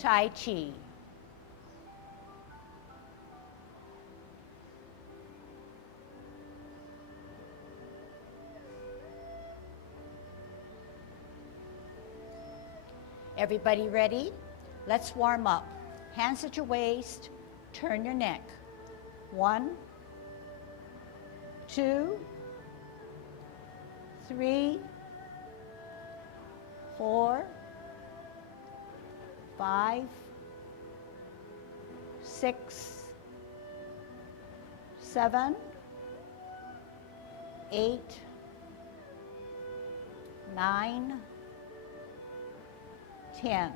Tai Chi. Everybody ready? Let's warm up. Hands at your waist, turn your neck. 1, 2, 3, 4, 5, 6, 7, 8, 9, 10.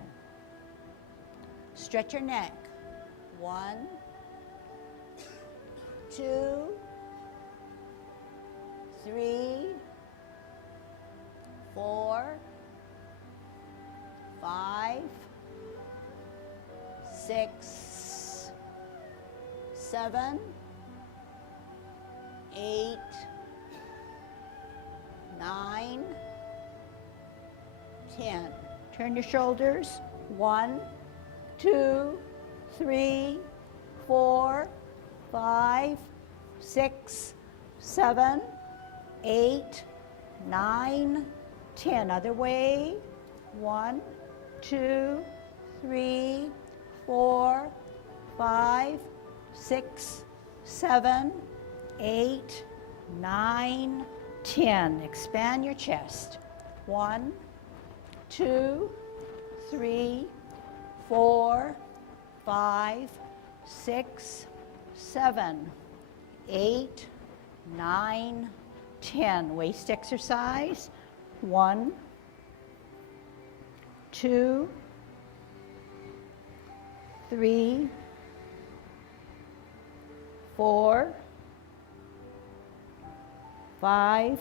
Stretch your neck. 1, 2, 3, 4, 5, 6, 7, 8, 9, 10. Turn your shoulders. 1, 2, 3, 4, 5, 6, 7, 8, 9, 10. Other way. 1, 2, 3, 4, 5, 6, 7, 8, 9, 10. Expand your chest. 1, 2, 3, 4, 5, 6, 7, 8, 9, 10. Waist exercise. 1, 2, 3, 4, 5,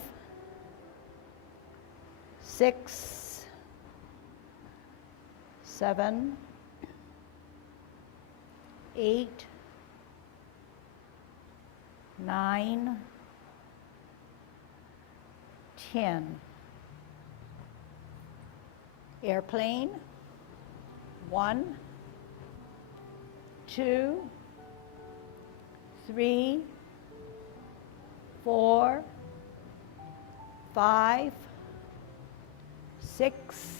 6, 7, 8, 9, 10. Airplane. 1, 2, 3, 4, 5, 6,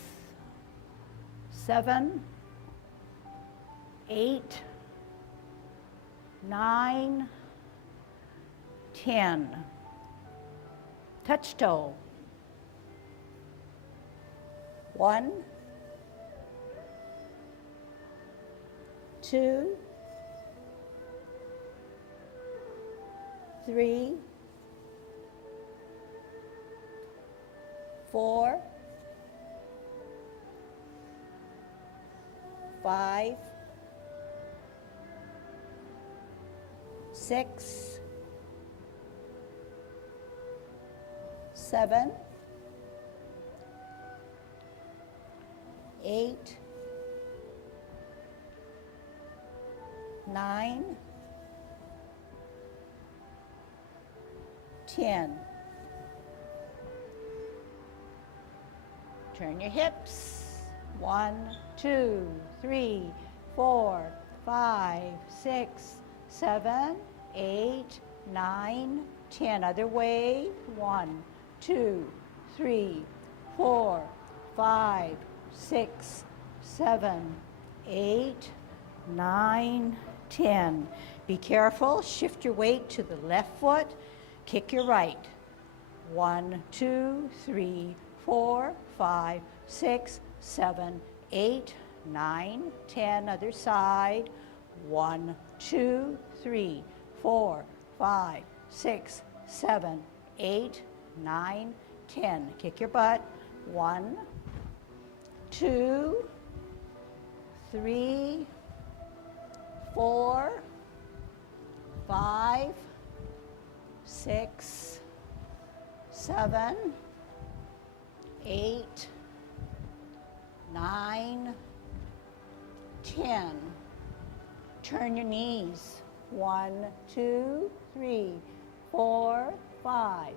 7, 8, 9, 10. Touch toe. 1, 2, 3, 4, 5, 6, 7, 8, 9, 10. Turn your hips. 1, 2, 3, 4, 5, 6, 7, 8, 9, 10. Other way. 1, 2, 3, 4, 5, 6, 7, 8, 9, 10. Be careful. Shift your weight to the left foot. Kick your right. 1, 2, 3, 4, 5, 6, 7, 8, 9, 10. Other side. 1, 2, 3, 4, 5, 6, 7, 8, 9, 10. Kick your butt. 1, 2, 3, 4, 5, 6, 7, 8, 9, 10. Turn your knees. 1, 2, 3, 4, 5,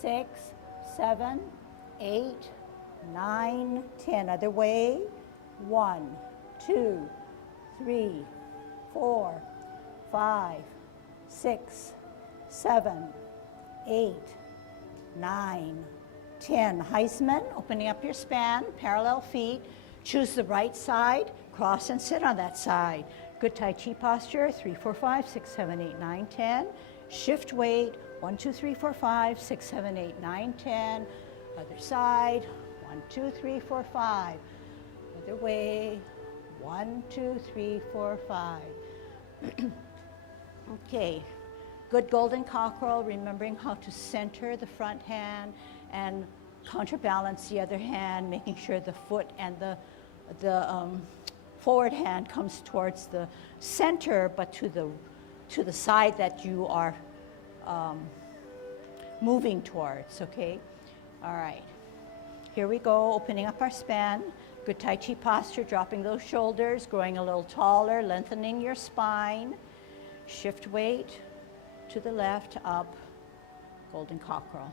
6, 7, 8, 9, 10. Other way. 1, 2, 3, 4, 5, 6, 7, 8, 9, 10. Heisman, opening up your span, parallel feet. Choose the right side, cross and sit on that side. Good Tai Chi posture, 3, 4, 5, 6, 7, 8, 9, 10. Shift weight, 1, 2, 3, 4, 5, 6, 7, 8, 9, 10. Other side, 1, 2, 3, 4, 5. Other way, 1, 2, 3, 4, 5. Okay, good golden cockerel, remembering how to center the front hand and counterbalance the other hand, making sure the foot and the forward hand comes towards the center, but to the side that you are moving towards, okay? All right, here we go, opening up our span. Good Tai Chi posture, dropping those shoulders, growing a little taller, lengthening your spine. Shift weight to the left, up, golden cockerel.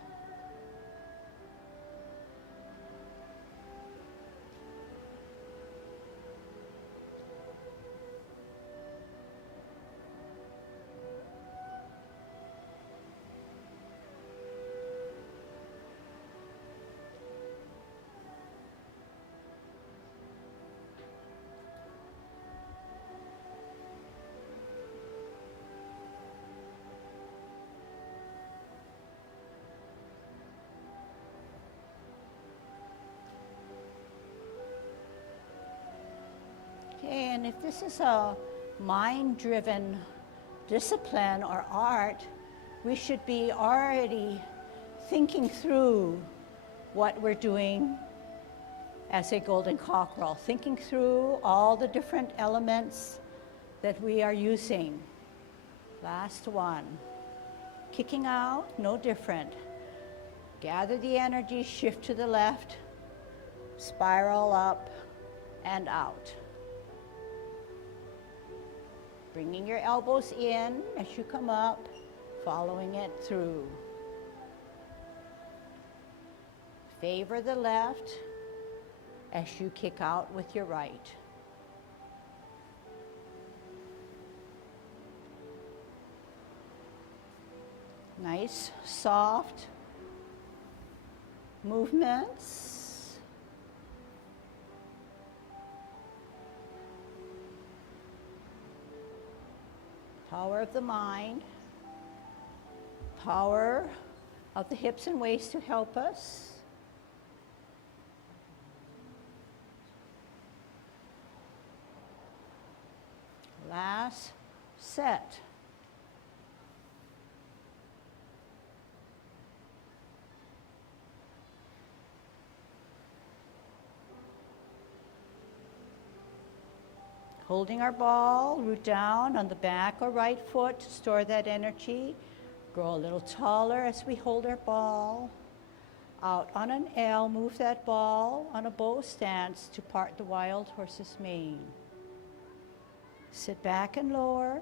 Okay, and if this is a mind-driven discipline or art, we should be already thinking through what we're doing as a golden cockerel, thinking through all the different elements that we are using. Last one. Kicking out, no different. Gather the energy, shift to the left, spiral up and out. Bringing your elbows in as you come up, following it through. Favor the left as you kick out with your right. Nice, soft movements. Power of the mind, power of the hips and waist to help us. Last set. Holding our ball, root down on the back or right foot to store that energy. Grow a little taller as we hold our ball. Out on an L, move that ball on a bow stance to part the wild horse's mane. Sit back and lower.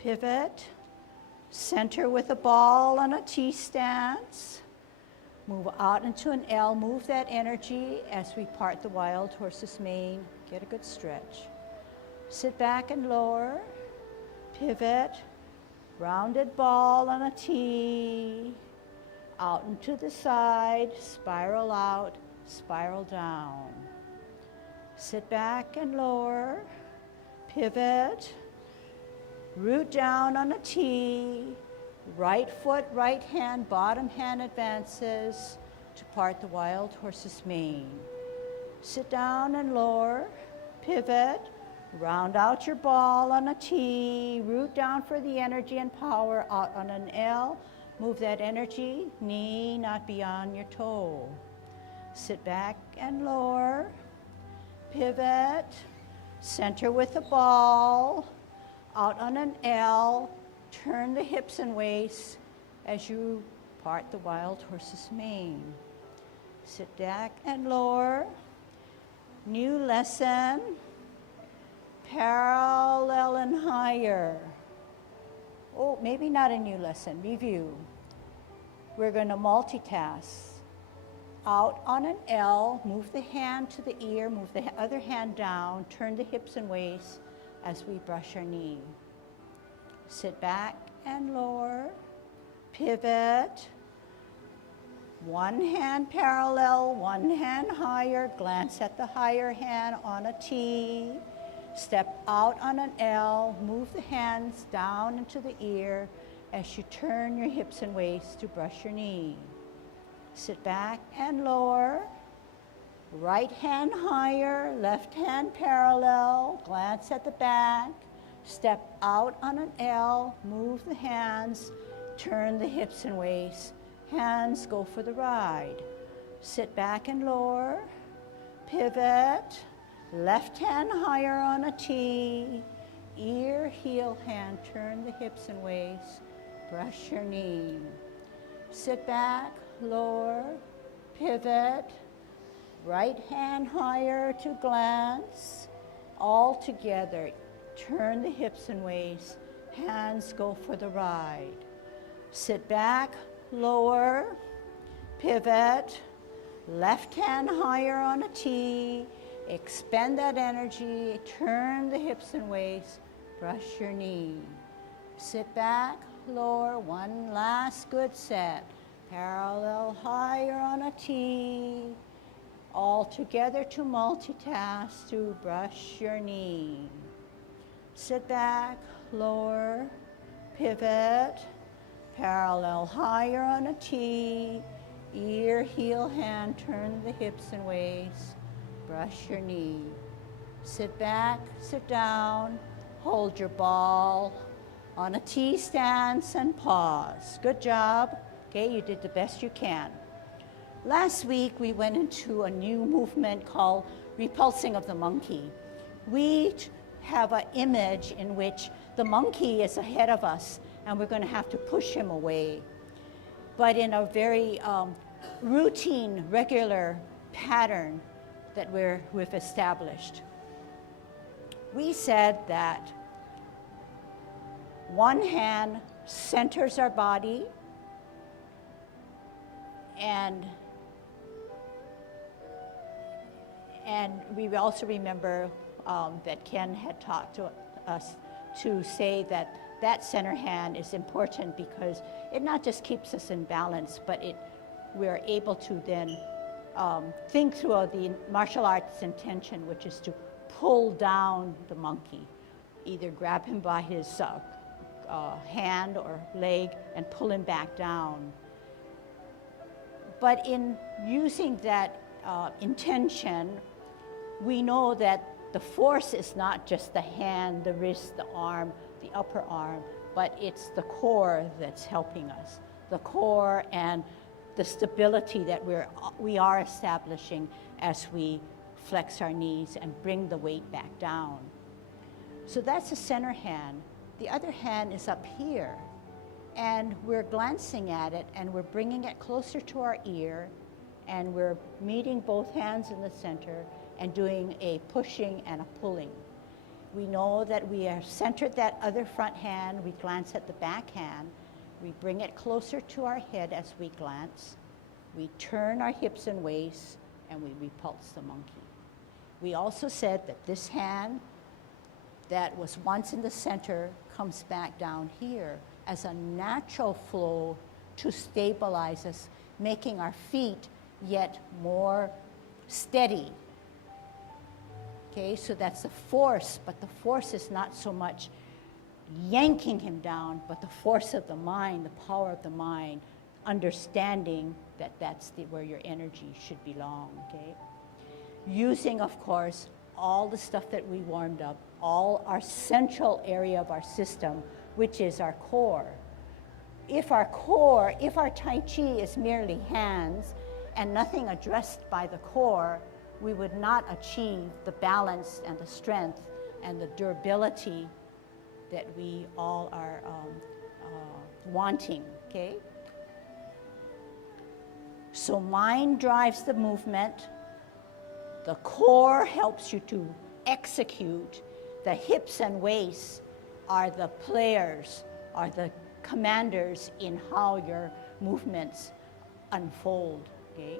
Pivot. Center with a ball on a T stance. Move out into an L, move that energy as we part the wild horse's mane. Get a good stretch. Sit back and lower, pivot, rounded ball on a T, out and to the side, spiral out, spiral down. Sit back and lower, pivot, root down on a T, right foot, right hand, bottom hand advances to part the wild horse's mane. Sit down and lower, pivot, round out your ball on a T, root down for the energy and power, out on an L, move that energy, knee not beyond your toe. Sit back and lower, pivot, center with the ball, out on an L, turn the hips and waist as you part the wild horse's mane. Sit back and lower, new lesson, parallel and higher. Oh, maybe not a new lesson, review. We're going to multitask. out on an L, move the hand to the ear, move the other hand down, turn the hips and waist as we brush our knee. Sit back and lower, pivot, one hand parallel, one hand higher, glance at the higher hand on a T, step out on an L, move the hands down into the ear as you turn your hips and waist to brush your knee. Sit back and lower, right hand higher, left hand parallel, glance at the back, step out on an L, move the hands, turn the hips and waist, hands go for the ride. Sit back and lower, pivot, left hand higher on a T, ear, heel, hand, turn the hips and waist, brush your knee. Sit back, lower, pivot, right hand higher to glance, all together. Turn the hips and waist, hands go for the ride. Sit back, lower, pivot, left hand higher on a T, expend that energy, turn the hips and waist, brush your knee. Sit back, lower, one last good set. Parallel higher on a T, all together to multitask to brush your knee. Sit back, lower, pivot, parallel higher on a T, ear, heel, hand, turn the hips and waist, brush your knee. Sit back, sit down, hold your ball on a T stance and pause. Good job. Okay, you did the best you can. Last week we went into a new movement called repulsing of the monkey. We have an image in which the monkey is ahead of us and we're going to have to push him away. But in a very routine, regular pattern that we've established. We said that one hand centers our body, and we also remember that Ken had taught to us to say that that center hand is important because it not just keeps us in balance, but we're able to then think through the martial arts intention, which is to pull down the monkey, either grab him by his hand or leg and pull him back down. But in using that intention, we know that the force is not just the hand, the wrist, the arm, the upper arm, but it's the core that's helping us. The core and the stability that we are establishing as we flex our knees and bring the weight back down. So that's the center hand. The other hand is up here. And we're glancing at it and we're bringing it closer to our ear, and we're meeting both hands in the center and doing a pushing and a pulling. We know that we are centered that other front hand. We glance at the back hand. We bring it closer to our head as we glance. We turn our hips and waist and we repulse the monkey. We also said that this hand that was once in the center comes back down here as a natural flow to stabilize us, making our feet yet more steady. Okay, so that's the force, but the force is not so much yanking him down, but the force of the mind, the power of the mind, understanding that that's where your energy should belong, okay? Using, of course, all the stuff that we warmed up, all our central area of our system, which is our core. If our Tai Chi is merely hands and nothing addressed by the core, we would not achieve the balance and the strength and the durability that we all are wanting, okay? So mind drives the movement. The core helps you to execute. The hips and waists are the players, are the commanders in how your movements unfold, okay?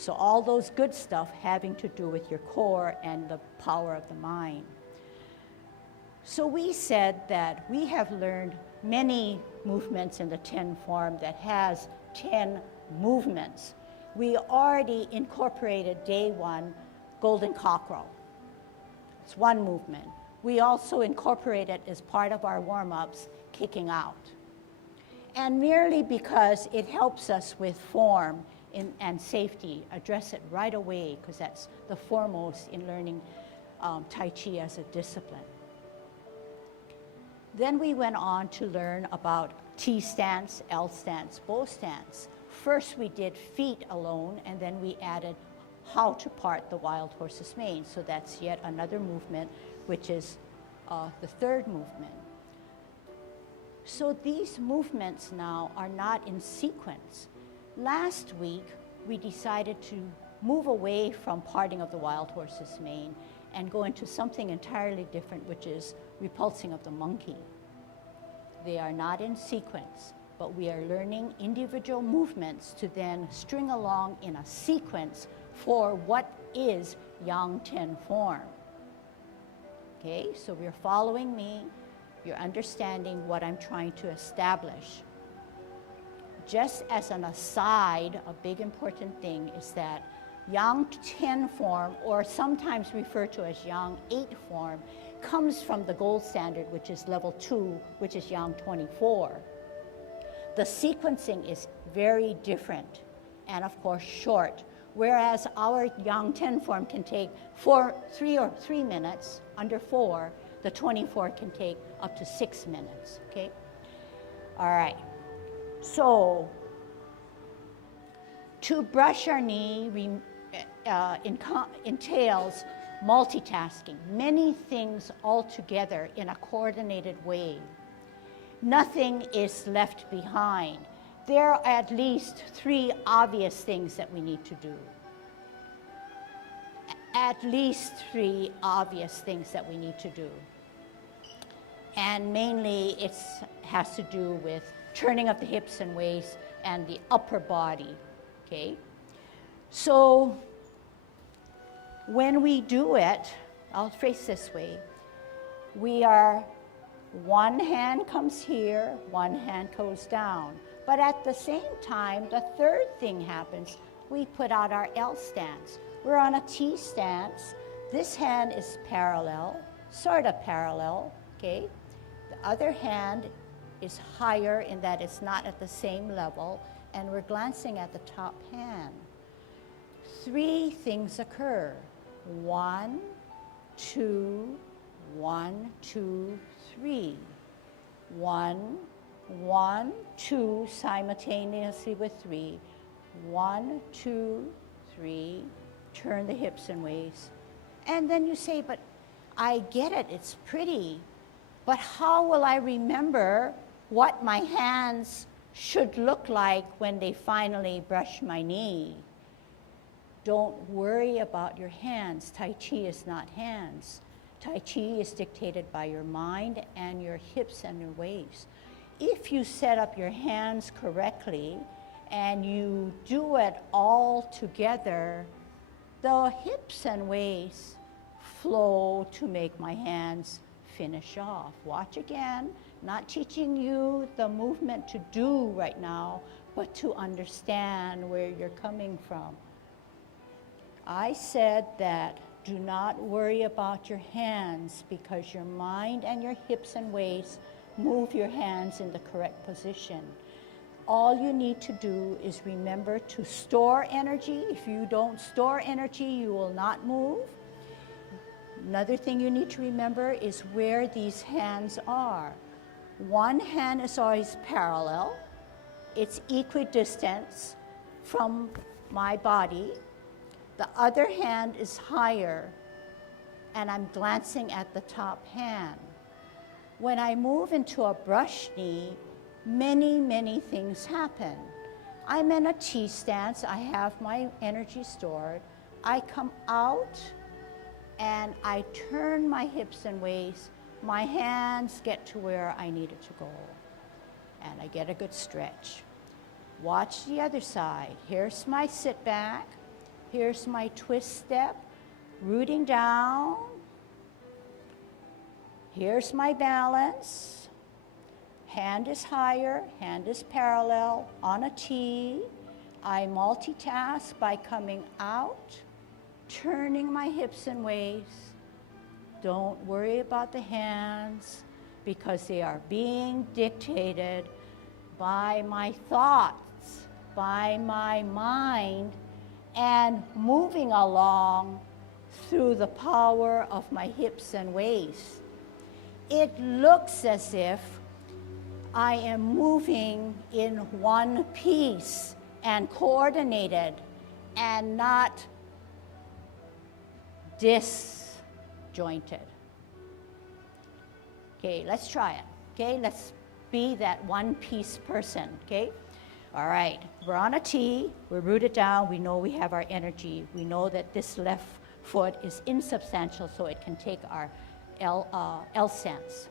So all those good stuff having to do with your core and the power of the mind. So we said that we have learned many movements in the 10 form that has 10 movements. We already incorporated day 1, golden cockerel. It's one movement. We also incorporated as part of our warm-ups, kicking out. And merely because it helps us with form and safety, address it right away, because that's the foremost in learning Tai Chi as a discipline. Then we went on to learn about T stance, L stance, bow stance. First we did feet alone, and then we added how to part the wild horse's mane. So that's yet another movement, which is the third movement. So these movements now are not in sequence. Last week, we decided to move away from parting of the wild horse's mane and go into something entirely different, which is repulsing of the monkey. They are not in sequence, but we are learning individual movements to then string along in a sequence for what is Yang 10 form. Okay, so you're following me, you're understanding what I'm trying to establish. Just as an aside, a big important thing is that Yang 10 form, or sometimes referred to as Yang 8 form, comes from the gold standard, which is level 2, which is Yang 24. The sequencing is very different and of course short, whereas our Yang 10 form can take 3 minutes, under 4, the 24 can take up to 6 minutes, okay? All right, so to brush our knee entails multitasking, many things all together in a coordinated way. Nothing is left behind. There are at least 3 obvious things that we need to do. At least 3 obvious things that we need to do. And mainly it has to do with turning of the hips and waist and the upper body, okay? So when we do it, I'll phrase this way, we are, one hand comes here, one hand goes down. But at the same time, the third thing happens, we put out our L stance. We're on a T stance. This hand is parallel, sort of parallel, okay? The other hand is higher in that it's not at the same level, and we're glancing at the top hand. 3 things occur. 1, 2, 1, 2, 3. 1, 1, 2, simultaneously with 3. 1, 2, 3. Turn the hips and waist. And then you say, but I get it, it's pretty. But how will I remember what my hands should look like when they finally brush my knee? Don't worry about your hands. Tai Chi is not hands. Tai Chi is dictated by your mind and your hips and your waist. If you set up your hands correctly and you do it all together, the hips and waist flow to make my hands finish off. Watch again, not teaching you the movement to do right now, but to understand where you're coming from. I said that do not worry about your hands because your mind and your hips and waist move your hands in the correct position. All you need to do is remember to store energy. If you don't store energy, you will not move. Another thing you need to remember is where these hands are. One hand is always parallel. It's equidistant from my body. The other hand is higher, and I'm glancing at the top hand. When I move into a brush knee, many things happen. I'm in a T stance. I have my energy stored. I come out, and I turn my hips and waist. My hands get to where I need it to go, and I get a good stretch. Watch the other side. Here's my sit back. Here's my twist step, rooting down. Here's my balance. Hand is higher, hand is parallel on a T. I multitask by coming out, turning my hips and waist. Don't worry about the hands because they are being dictated by my thoughts, by my mind, and moving along through the power of my hips and waist. It looks as if I am moving in one piece and coordinated and not disjointed. Okay, let's try it. Okay, let's be that one piece person. Okay, all right, we're on a T, we're rooted down, we know we have our energy, we know that this left foot is insubstantial so it can take our L stance.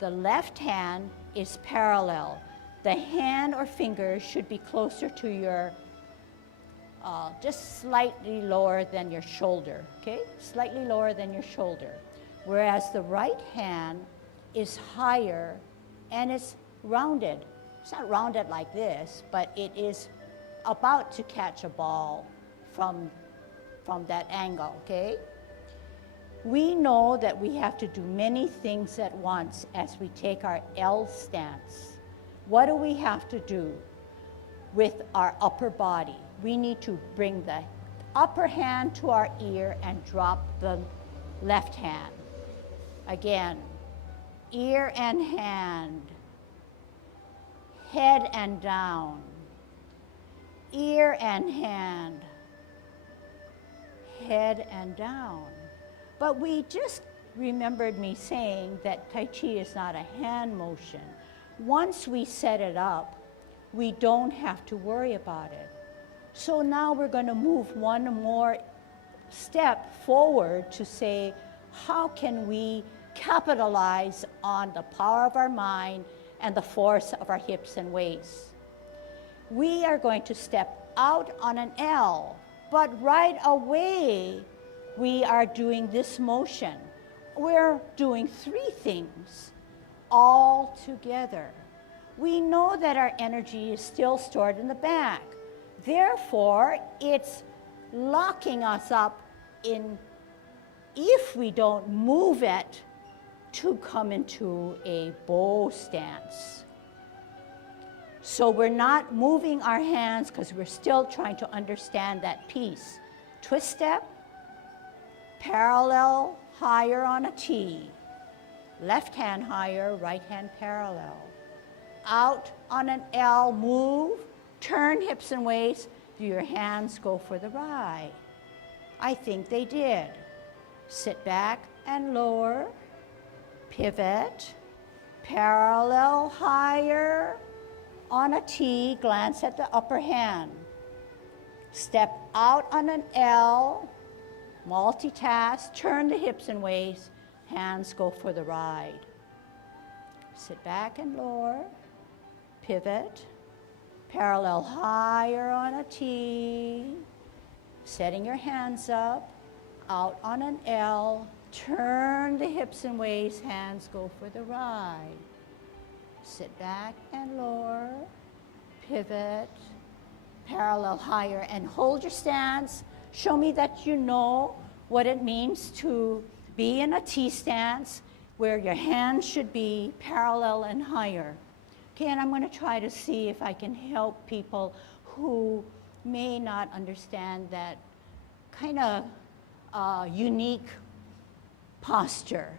The left hand is parallel. The hand or fingers should be closer to your, just slightly lower than your shoulder, okay? Slightly lower than your shoulder. Whereas the right hand is higher and it's rounded. It's not rounded like this, but it is about to catch a ball from that angle, okay? We know that we have to do many things at once as we take our L stance. What do we have to do with our upper body? We need to bring the upper hand to our ear and drop the left hand. Again, ear and hand, head and down, ear and hand, head and down. But we just remembered me saying that Tai Chi is not a hand motion. Once we set it up, we don't have to worry about it. So now we're going to move one more step forward to say, how can we capitalize on the power of our mind and the force of our hips and waist? We are going to step out on an L, but right away, we are doing this motion. We're doing three things all together. We know that our energy is still stored in the back. Therefore, it's locking us up in, if we don't move it, to come into a bow stance. So we're not moving our hands because we're still trying to understand that piece. Twist step, parallel, higher on a T. Left hand higher, right hand parallel. Out on an L, move, turn hips and waist. Do your hands go for the ride? I think they did. Sit back and lower. Pivot. Parallel, higher. On a T, glance at the upper hand. Step out on an L. Multitask, turn the hips and waist, hands go for the ride. Sit back and lower, pivot, parallel higher on a T, setting your hands up, out on an L, turn the hips and waist, hands go for the ride. Sit back and lower, pivot, parallel higher, and hold your stance. Show me that you know what it means to be in a T stance where your hands should be parallel and higher. Okay, and I'm going to try to see if I can help people who may not understand that kind of unique posture.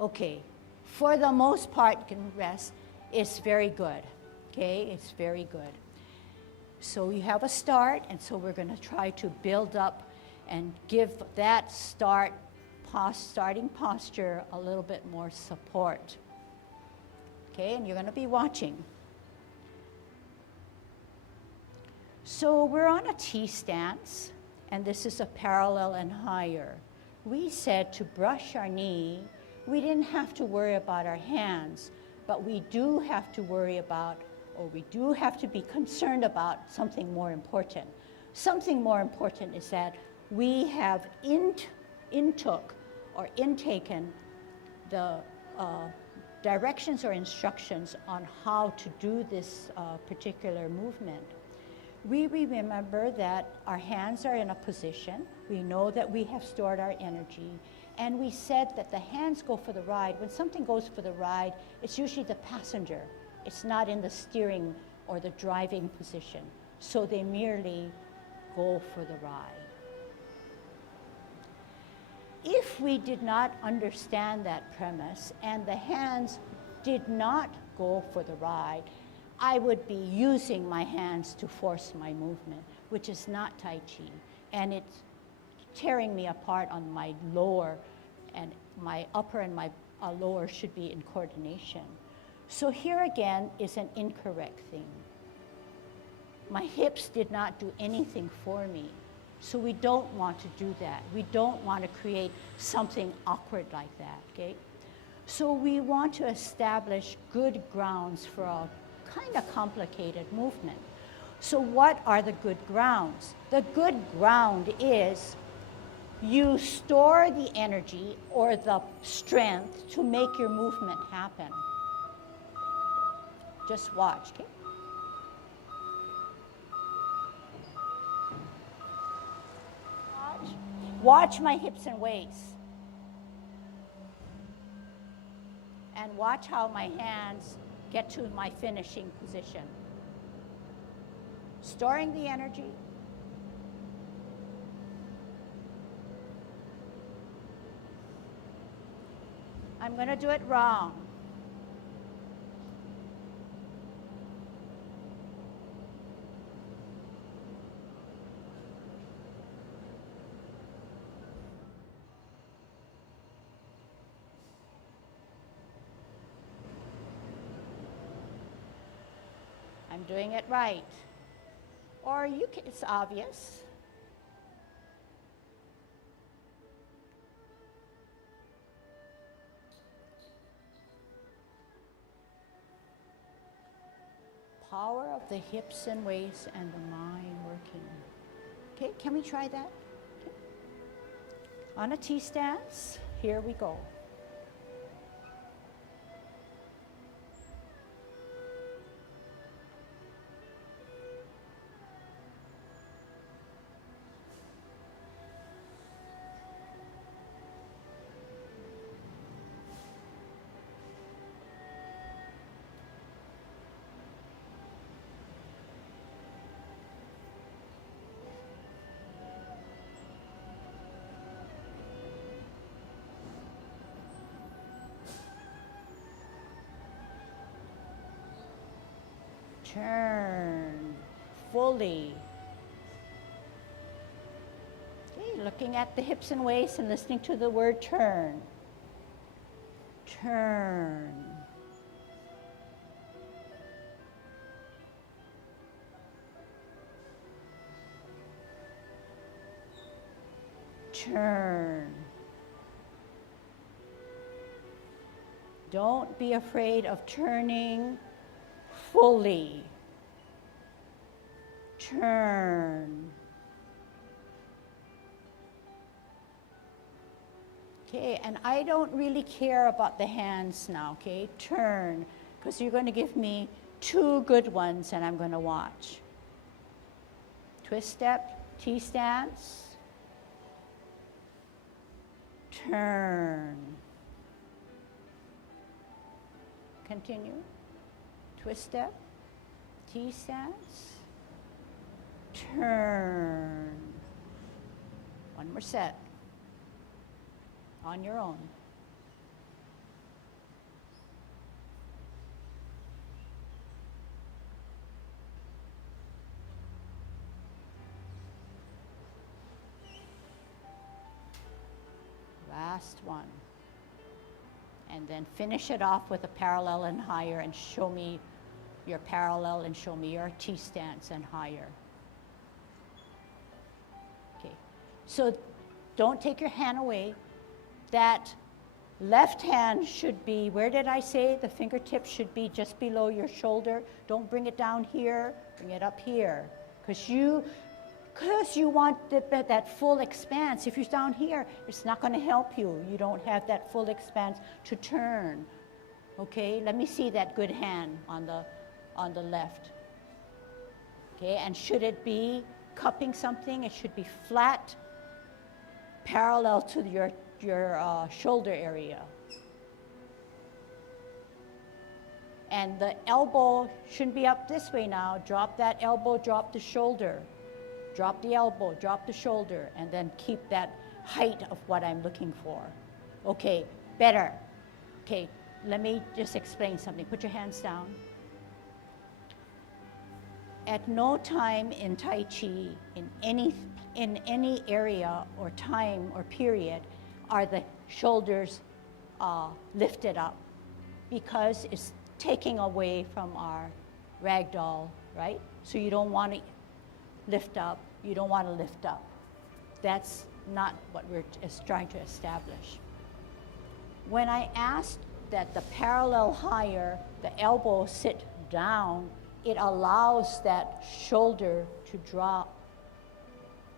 Okay, for the most part, you can rest. It's very good. Okay, it's very good. So you have a start, and so we're going to try to build up and give that starting posture a little bit more support. Okay, and you're going to be watching. So we're on a T stance, and this is a parallel and higher. We said to brush our knee. We didn't have to worry about our hands, but we do have to worry about, or we do have to be concerned about something more important. something more important is that we have intook or intaken the directions or instructions on how to do this particular movement. We remember that our hands are in a position. We know that we have stored our energy. And we said that the hands go for the ride. When something goes for the ride, it's usually the passenger. It's not in the steering or the driving position. So they merely go for the ride. If we did not understand that premise and the hands did not go for the ride, I would be using my hands to force my movement, which is not Tai Chi. And it's tearing me apart on my lower, and my upper and my lower should be in coordination. So here again is an incorrect thing. My hips did not do anything for me. So we don't want to do that. We don't want to create something awkward like that, okay? So we want to establish good grounds for a kind of complicated movement. So what are the good grounds? The good ground is you store the energy or the strength to make your movement happen. Just watch, okay? Watch my hips and waists. And watch how my hands get to my finishing position. Storing the energy. I'm going to do it wrong. I'm doing it right. Or you can, it's obvious. Power of the hips and waists and the mind working. Okay, can we try that? Okay. On a T-stance, here we go. Turn fully. Okay, looking at the hips and waists and listening to the word turn. Turn. Turn. Don't be afraid of turning fully. Turn. Okay, and I don't really care about the hands now, okay? Turn, because you're going to give me 2 good ones and I'm going to watch. Twist step, T-stance. Turn. Continue. Twist step, T-stance, turn. One more set. On your own. Last one. And then finish it off with a parallel and higher, and show me your parallel and show me your T-stance and higher. Okay, so don't take your hand away. That left hand should be, where did I say? The fingertips should be just below your shoulder. Don't bring it down here, bring it up here. Because you Because you want that full expanse. If you're down here, it's not going to help you. You don't have that full expanse to turn. Okay, let me see that good hand on the left. Okay, and should it be cupping something? It should be flat, parallel to your shoulder area. And the elbow shouldn't be up this way now. Drop that elbow, drop the shoulder. Drop the elbow, drop the shoulder, and then keep that height of what I'm looking for. Okay, better. Okay, let me just explain something. Put your hands down. At no time in Tai Chi, in any area or time or period, are the shoulders lifted up, because it's taking away from our ragdoll, right? So you don't want to lift up. You don't want to lift up. That's not what we're trying to establish. When I asked that the parallel higher, the elbow sit down, it allows that shoulder to drop.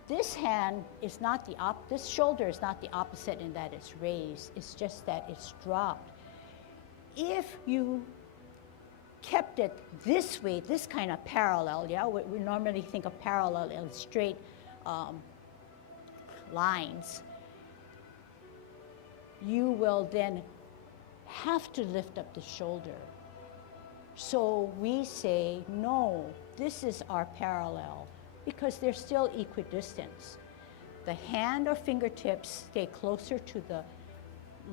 This hand is not this shoulder is not the opposite in that it's raised. It's just that it's dropped. If you kept it this way, this kind of parallel, yeah, we normally think of parallel in straight lines, you will then have to lift up the shoulder. So we say, no, this is our parallel, because they're still equidistant. The hand or fingertips stay closer to the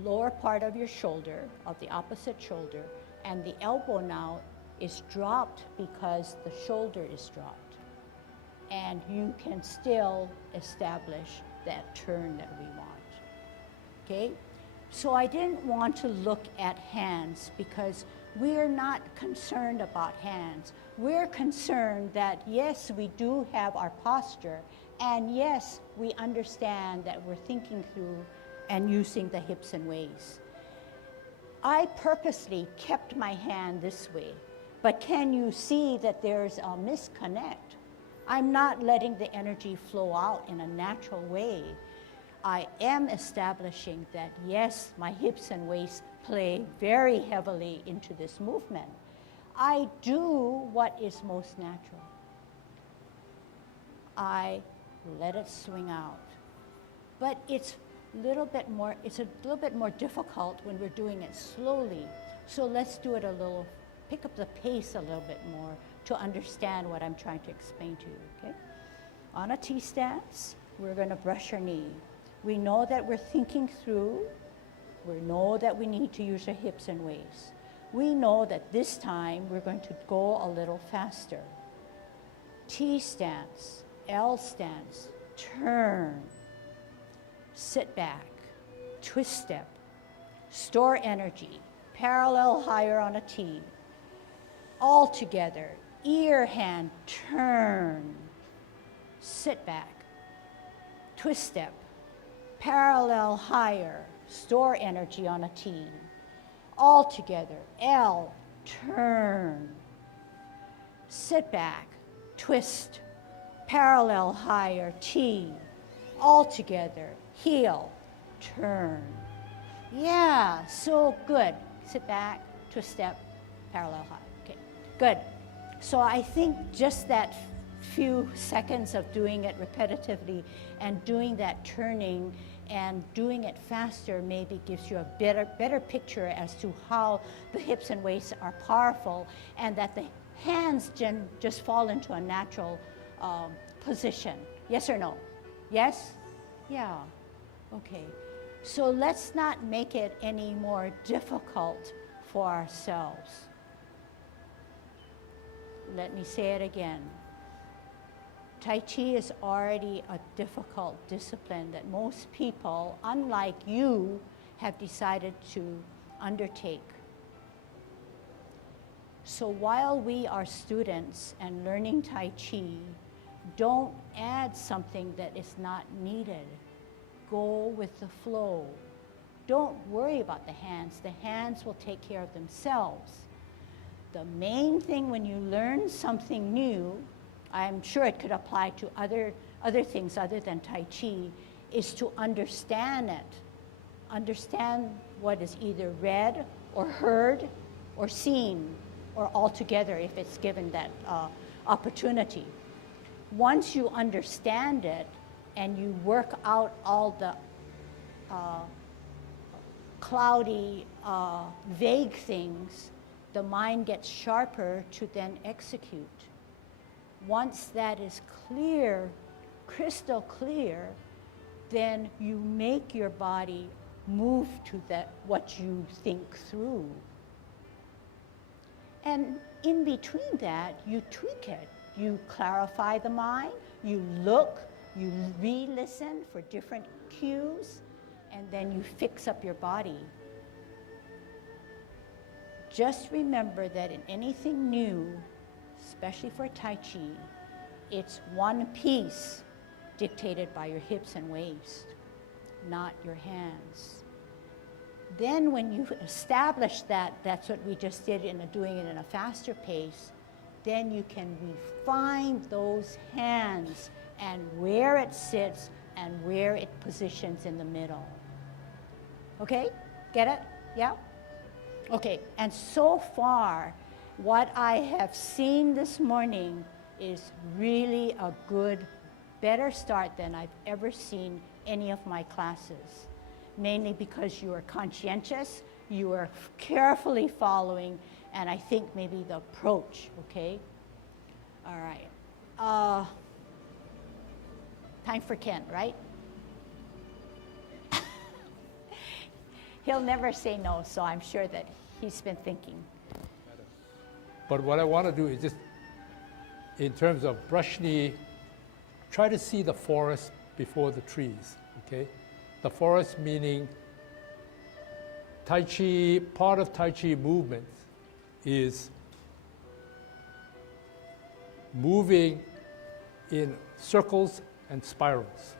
lower part of your shoulder, of the opposite shoulder, and the elbow now is dropped because the shoulder is dropped. And you can still establish that turn that we want. Okay? So I didn't want to look at hands, because we're not concerned about hands. We're concerned that, yes, we do have our posture, and yes, we understand that we're thinking through and using the hips and waists. I purposely kept my hand this way, but can you see that there's a misconnect? I'm not letting the energy flow out in a natural way. I am establishing that, yes, my hips and waist play very heavily into this movement. I do what is most natural. I let it swing out. But it's a little bit more difficult when we're doing it slowly. So let's do it pick up the pace a little bit more to understand what I'm trying to explain to you, okay? On a T stance, we're gonna brush our knee. We know that we're thinking through. We know that we need to use our hips and waists. We know that this time we're going to go a little faster. T stance, L stance, turn, sit back, twist step, store energy, parallel higher on a T. All together, ear hand, turn, sit back, twist step, parallel higher, store energy on a T. All together, L, turn, sit back, twist, parallel higher, T. All together, heel, turn. Yeah, so good. Sit back, twist step, parallel high. Okay, good. So I think just that few seconds of doing it repetitively and doing that turning and doing it faster maybe gives you a better picture as to how the hips and waists are powerful, and that the hands just fall into a natural position. Yes or no? Yes? Yeah. Okay. So let's not make it any more difficult for ourselves. Let me say it again. Tai Chi is already a difficult discipline that most people, unlike you, have decided to undertake. So while we are students and learning Tai Chi, don't add something that is not needed. Go with the flow. Don't worry about the hands. The hands will take care of themselves. The main thing when you learn something new, I'm sure it could apply to other other things other than Tai Chi is to understand it. Understand what is either read or heard or seen or all together if it's given that opportunity. Once you understand it and you work out all the cloudy, vague things, the mind gets sharper to then execute. Once that is clear, crystal clear, then you make your body move to that what you think through. And in between that, you tweak it. You clarify the mind, you look, you re-listen for different cues, and then you fix up your body. Just remember that in anything new, especially for Tai Chi, it's one piece dictated by your hips and waist, not your hands. Then when you establish that, that's what we just did in doing it in a faster pace, then you can refine those hands and where it sits and where it positions in the middle. Okay? Get it? Yeah? Okay, and so far, what I have seen this morning is really a good, better start than I've ever seen any of my classes. Mainly because you are conscientious, you are carefully following, and I think maybe the approach, okay? All right. Time for Ken, right? He'll never say no, so I'm sure that he's been thinking. But what I want to do is just, in terms of brush knee, try to see the forest before the trees, okay? The forest meaning Tai Chi, part of Tai Chi movement is moving in circles and spirals.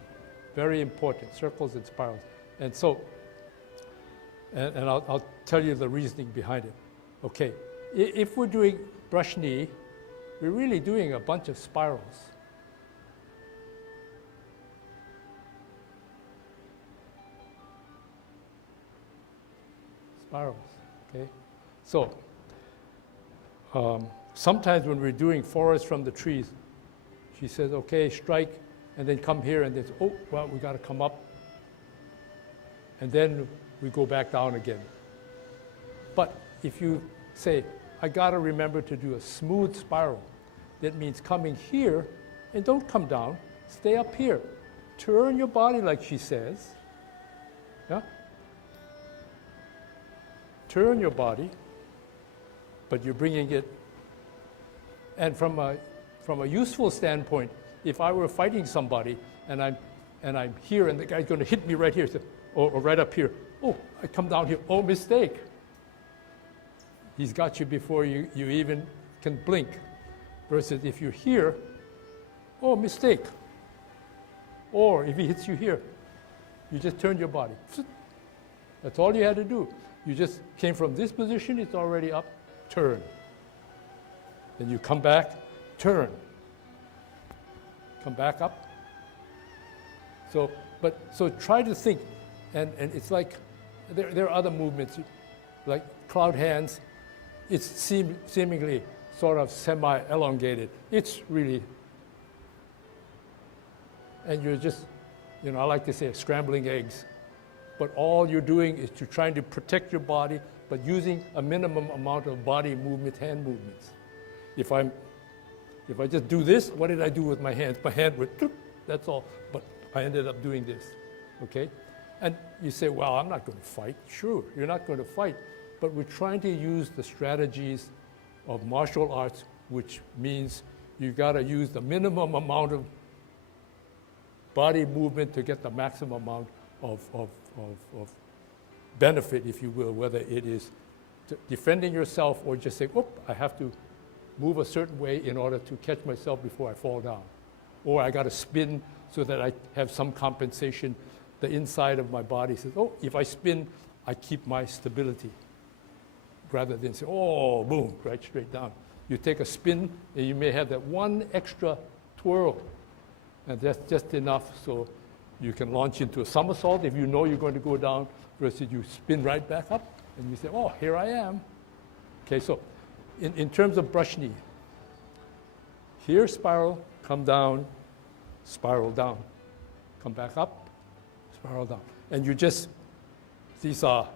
Very important, circles and spirals. And so, and I'll tell you the reasoning behind it. Okay, if we're doing brush knee, we're really doing a bunch of spirals. Spirals, okay? So, sometimes when we're doing forest from the trees, she says, okay, strike, and then come here, and then, oh, well, we got to come up. And then we go back down again. But if you say, I got to remember to do a smooth spiral, that means coming here, and don't come down, stay up here. Turn your body like she says, yeah? Turn your body, but you're bringing it. And from a useful standpoint, if I were fighting somebody and I'm here and the guy's going to hit me right here, so, or right up here, oh, I come down here, oh, mistake. He's got you before you even can blink. Versus if you're here, oh, mistake. Or if he hits you here, you just turn your body. That's all you had to do. You just came from this position, it's already up, turn. Then you come back, turn. Come back up. So try to think, and it's like, there are other movements, like cloud hands. It's seemingly sort of semi-elongated. It's really, and you're just, I like to say scrambling eggs. But all you're doing is you're trying to protect your body, but using a minimum amount of body movement, hand movements. If I just do this, what did I do with my hands? My hand went, that's all. But I ended up doing this, okay? And you say, well, I'm not going to fight. Sure, you're not going to fight. But we're trying to use the strategies of martial arts, which means you got to use the minimum amount of body movement to get the maximum amount of benefit, if you will, whether it is defending yourself or just say, oh, I have to move a certain way in order to catch myself before I fall down. Or I got to spin so that I have some compensation. The inside of my body says, oh, if I spin, I keep my stability. Rather than say, oh, boom, right straight down. You take a spin, and you may have that one extra twirl. And that's just enough so you can launch into a somersault if you know you're going to go down, versus you spin right back up and you say, oh, here I am. Okay, so in terms of brush knee, here spiral, come down, spiral down, come back up, spiral down. And you just, these are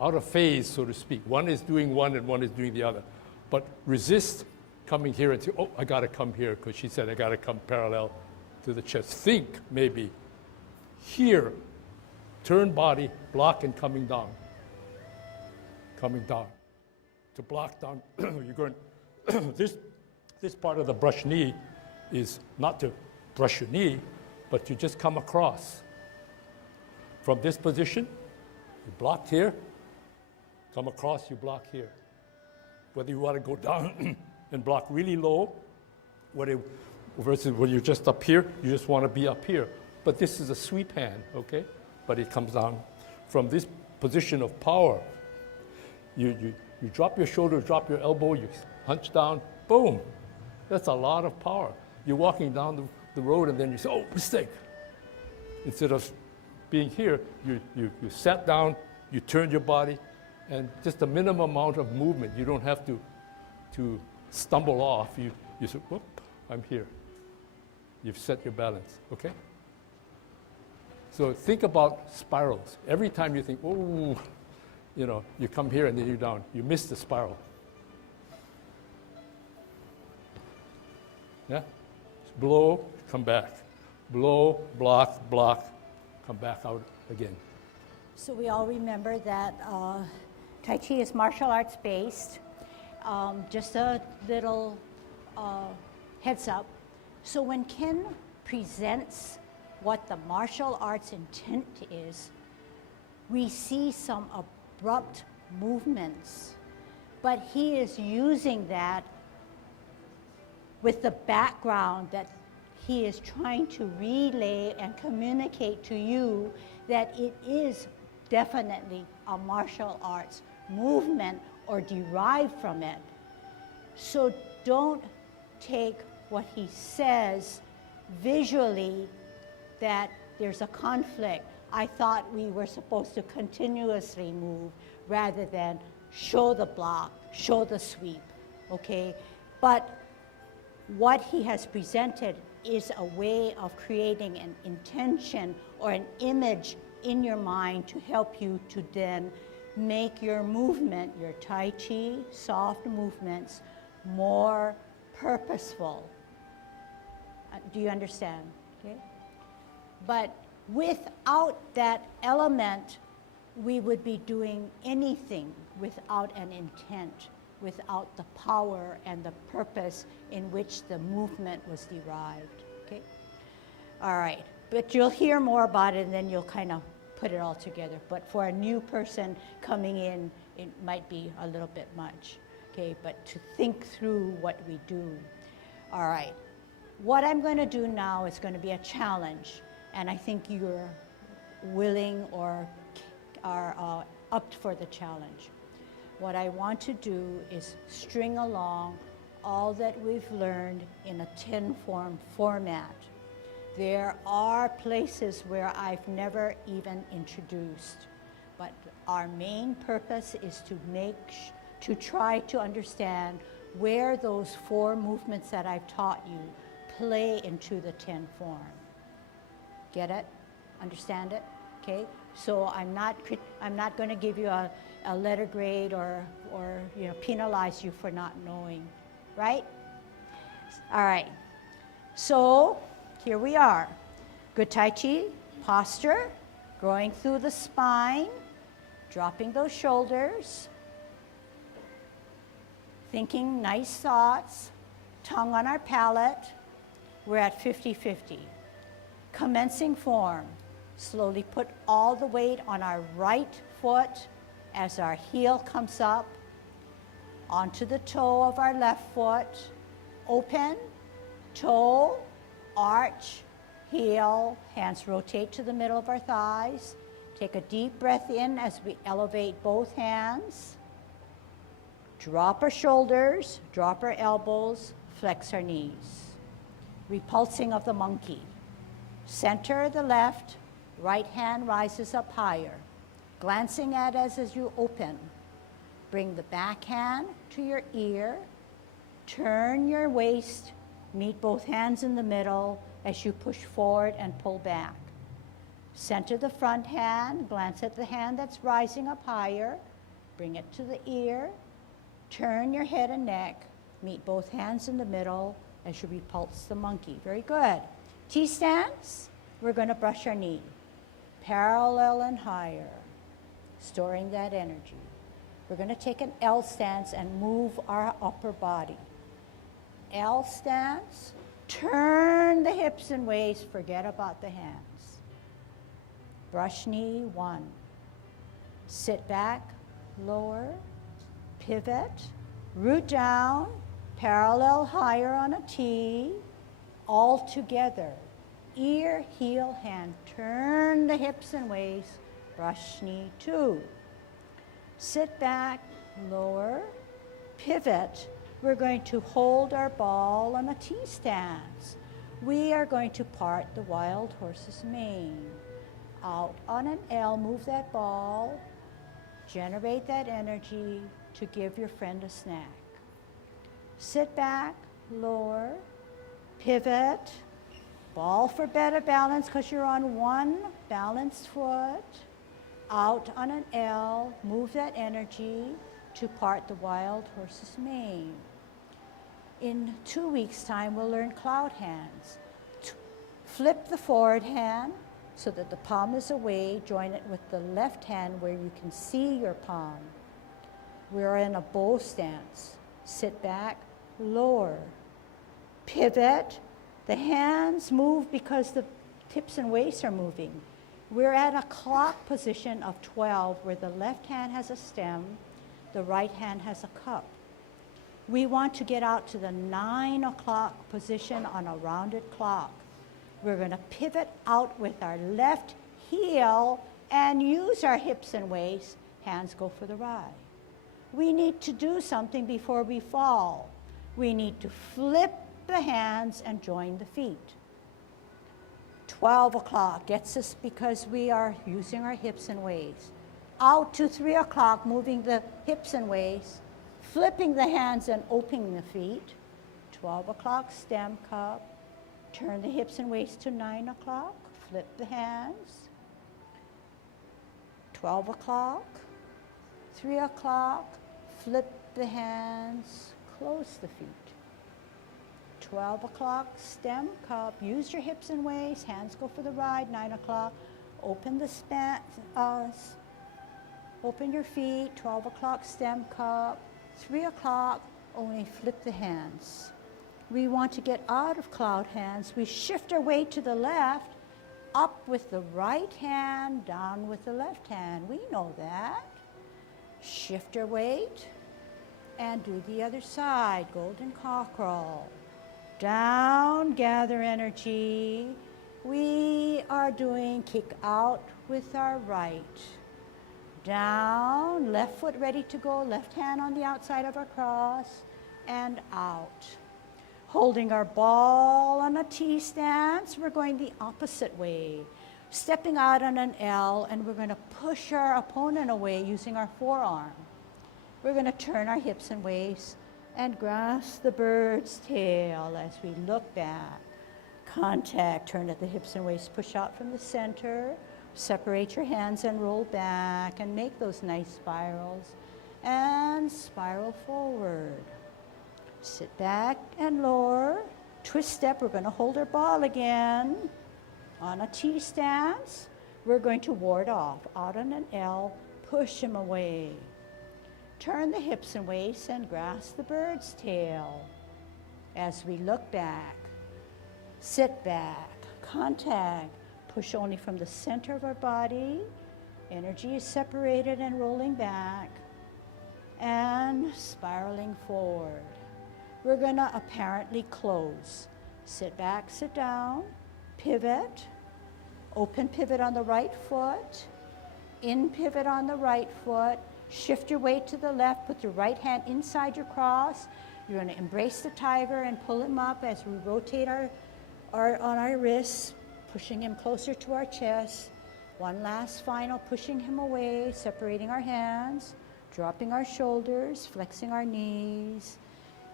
out of phase, so to speak. One is doing one and one is doing the other. But resist coming here and say, oh, I got to come here because she said I got to come parallel to the chest. Think maybe here, turn body, block and coming down. Coming down. To block down, you're going, this part of the brush knee is not to brush your knee, but to just come across. From this position, you block here, come across, you block here. Whether you want to go down and block really low, versus when you're just up here, you just want to be up here. But this is a sweep hand, okay? But it comes down from this position of power. You drop your shoulder, drop your elbow, you hunch down, boom. That's a lot of power. You're walking down the road and then you say, oh, mistake. Instead of being here, you sat down, you turned your body, and just a minimum amount of movement. You don't have to stumble off. You say, whoop, I'm here. You've set your balance, okay? So think about spirals. Every time you think, oh, you come here and then you're down. You miss the spiral. Yeah? Blow, come back. Blow, block, block, come back out again. So we all remember that Tai Chi is martial arts based. Just a little heads up. So when Ken presents what the martial arts intent is, we see some abrupt movements, but he is using that with the background that he is trying to relay and communicate to you that it is definitely a martial arts movement or derived from it. So don't take what he says visually that there's a conflict. I thought we were supposed to continuously move rather than show the block, show the sweep, okay? But what he has presented is a way of creating an intention or an image in your mind to help you to then make your movement, your Tai Chi, soft movements, more purposeful. Do you understand? Okay? But without that element, we would be doing anything without an intent, without the power and the purpose in which the movement was derived. Okay? All right. But you'll hear more about it and then you'll kind of put it all together. But for a new person coming in, it might be a little bit much. Okay? But to think through what we do. All right. What I'm going to do now is going to be a challenge. And I think you're willing or are up for the challenge. What I want to do is string along all that we've learned in a 10-form format. There are places where I've never even introduced, but our main purpose is to try to understand where those 4 movements that I've taught you play into the 10 form. Get it? Understand it? Okay? So I'm not going to give you a letter grade or penalize you for not knowing, right? All right. So here we are. Good Tai Chi, posture, growing through the spine, dropping those shoulders, thinking nice thoughts, tongue on our palate. We're at 50-50. Commencing form. Slowly put all the weight on our right foot as our heel comes up onto the toe of our left foot. Open, toe, arch, heel, hands rotate to the middle of our thighs. Take a deep breath in as we elevate both hands. Drop our shoulders, drop our elbows, flex our knees. repulsing of the monkey. Center the left, right hand rises up higher. Glancing at us as you open. Bring the back hand to your ear. Turn your waist, meet both hands in the middle as you push forward and pull back. Center the front hand, glance at the hand that's rising up higher. Bring it to the ear. Turn your head and neck, meet both hands in the middle as you repulse the monkey. Very good. T-stance, we're going to brush our knee. Parallel and higher, storing that energy. We're going to take an L stance and move our upper body. L stance, turn the hips and waist, forget about the hands. Brush knee, 1. Sit back, lower, pivot, root down, parallel higher on a T, all together. Ear, heel, hand, turn the hips and waist, brush knee, 2. Sit back, lower, pivot. We're going to hold our ball on a T stance. We are going to part the wild horse's mane. Out on an L, move that ball, generate that energy to give your friend a snack. Sit back, lower, pivot, ball for better balance because you're on one balanced foot. Out on an L, move that energy to part the wild horse's mane. In 2 weeks' time, we'll learn cloud hands. Flip the forward hand so that the palm is away. Join it with the left hand where you can see your palm. We're in a bow stance. Sit back, lower, pivot. The hands move because the hips and waists are moving. We're at a clock position of 12 where the left hand has a stem, the right hand has a cup. We want to get out to the 9 o'clock position on a rounded clock. We're going to pivot out with our left heel and use our hips and waist. Hands go for the ride. We need to do something before we fall. We need to flip the hands and join the feet. 12 o'clock gets us because we are using our hips and waists. Out to 3 o'clock, moving the hips and waists, flipping the hands and opening the feet. 12 o'clock, stem cup. Turn the hips and waists to 9 o'clock, flip the hands. 12 o'clock, 3 o'clock, flip the hands, close the feet. 12 o'clock, stem cup, use your hips and waists, hands go for the ride. 9 o'clock, open the open your feet. 12 o'clock, stem cup. 3 o'clock, only flip the hands. We want to get out of cloud hands. We shift our weight to the left, up with the right hand, down with the left hand. We know that. Shift our weight and do the other side. Golden cockerel. Down, gather energy. We are doing kick out with our right. Down, left foot ready to go, left hand on the outside of our cross, and out. Holding our ball on a T stance, we're going the opposite way. Stepping out on an L, and we're going to push our opponent away using our forearm. We're going to turn our hips and waists and grasp the bird's tail as we look back. Contact, turn at the hips and waists, push out from the center, separate your hands and roll back and make those nice spirals and spiral forward. Sit back and lower, twist step, we're going to hold our ball again. On a T stance, we're going to ward off, out on an L, push him away. Turn the hips and waists and grasp the bird's tail. As we look back, sit back, contact, push only from the center of our body. Energy is separated and rolling back and spiraling forward. We're going to apparently close. Sit back, sit down, pivot, open pivot on the right foot, in pivot on the right foot, shift your weight to the left, put your right hand inside your cross. You're going to embrace the tiger and pull him up as we rotate our on our wrists, pushing him closer to our chest. One last final, pushing him away, separating our hands, dropping our shoulders, flexing our knees,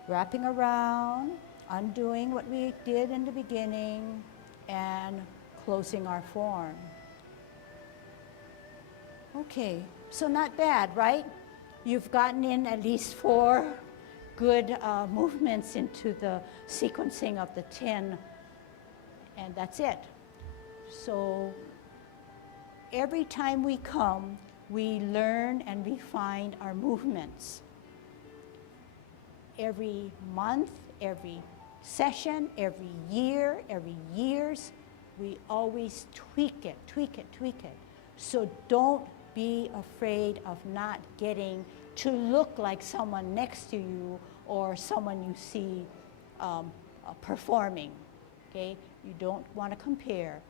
wrapping around, undoing what we did in the beginning, and closing our form. Okay, so not bad, right? You've gotten in at least 4 good movements into the sequencing of the 10, and that's it. So every time we come, we learn and refine our movements. Every month, every session, every year, every years, we always tweak it. So don't be afraid of not getting to look like someone next to you or someone you see performing, okay? You don't want to compare.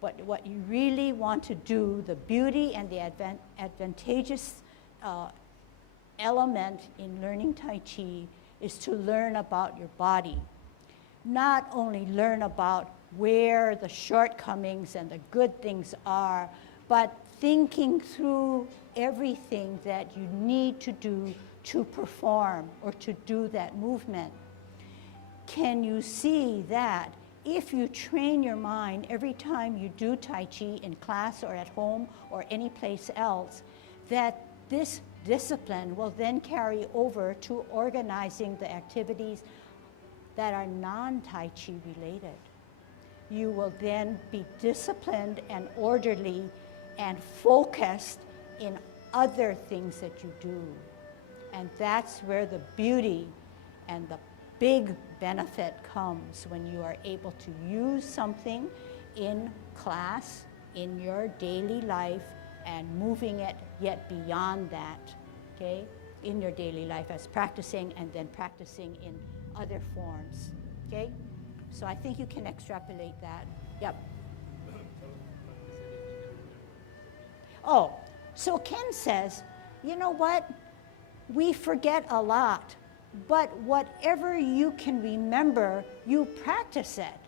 But what you really want to do, the beauty and the advantageous element in learning Tai Chi is to learn about your body. Not only learn about where the shortcomings and the good things are, but thinking through everything that you need to do to perform or to do that movement. Can you see that if you train your mind every time you do Tai Chi in class or at home or any place else, that this discipline will then carry over to organizing the activities that are non-Tai Chi related. You will then be disciplined and orderly and focused in other things that you do. And that's where the beauty and the big benefit comes, when you are able to use something in class, in your daily life, and moving it yet beyond that, okay, in your daily life as practicing and then practicing in other forms, okay? So I think you can extrapolate that. Yep. Oh, so Ken says, you know what? We forget a lot, but whatever you can remember, you practice it.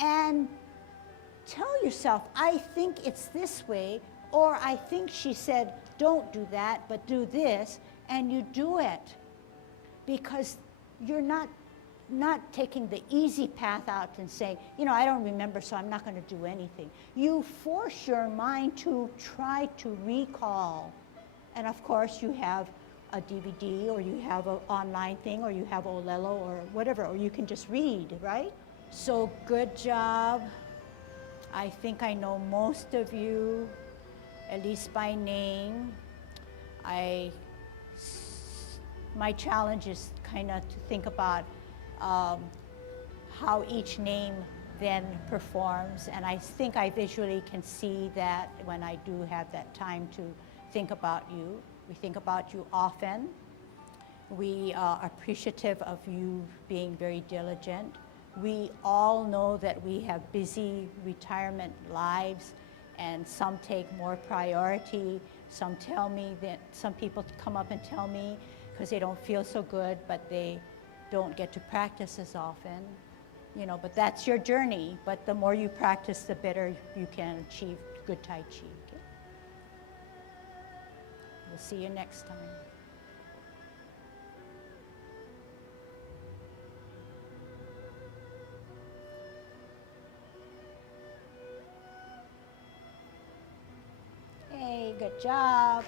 And tell yourself, I think it's this way, or I think she said, don't do that, but do this, and you do it. Because you're not taking the easy path out and saying, you know, I don't remember, so I'm not going to do anything. You force your mind to try to recall. And of course, you have a DVD, or you have an online thing, or you have Olelo, or whatever, or you can just read, right? So good job. I think I know most of you, at least by name. My challenge is kind of to think about how each name then performs, and I think I visually can see that when I do have that time to think about you. We think about you often. We are appreciative of you being very diligent. We all know that we have busy retirement lives, and some take more priority. Some tell me that, some people come up and tell me because they don't feel so good, but they don't get to practice as often. You know, but that's your journey. But the more you practice, the better you can achieve good Tai Chi. Okay? We'll see you next time. Hey, good job.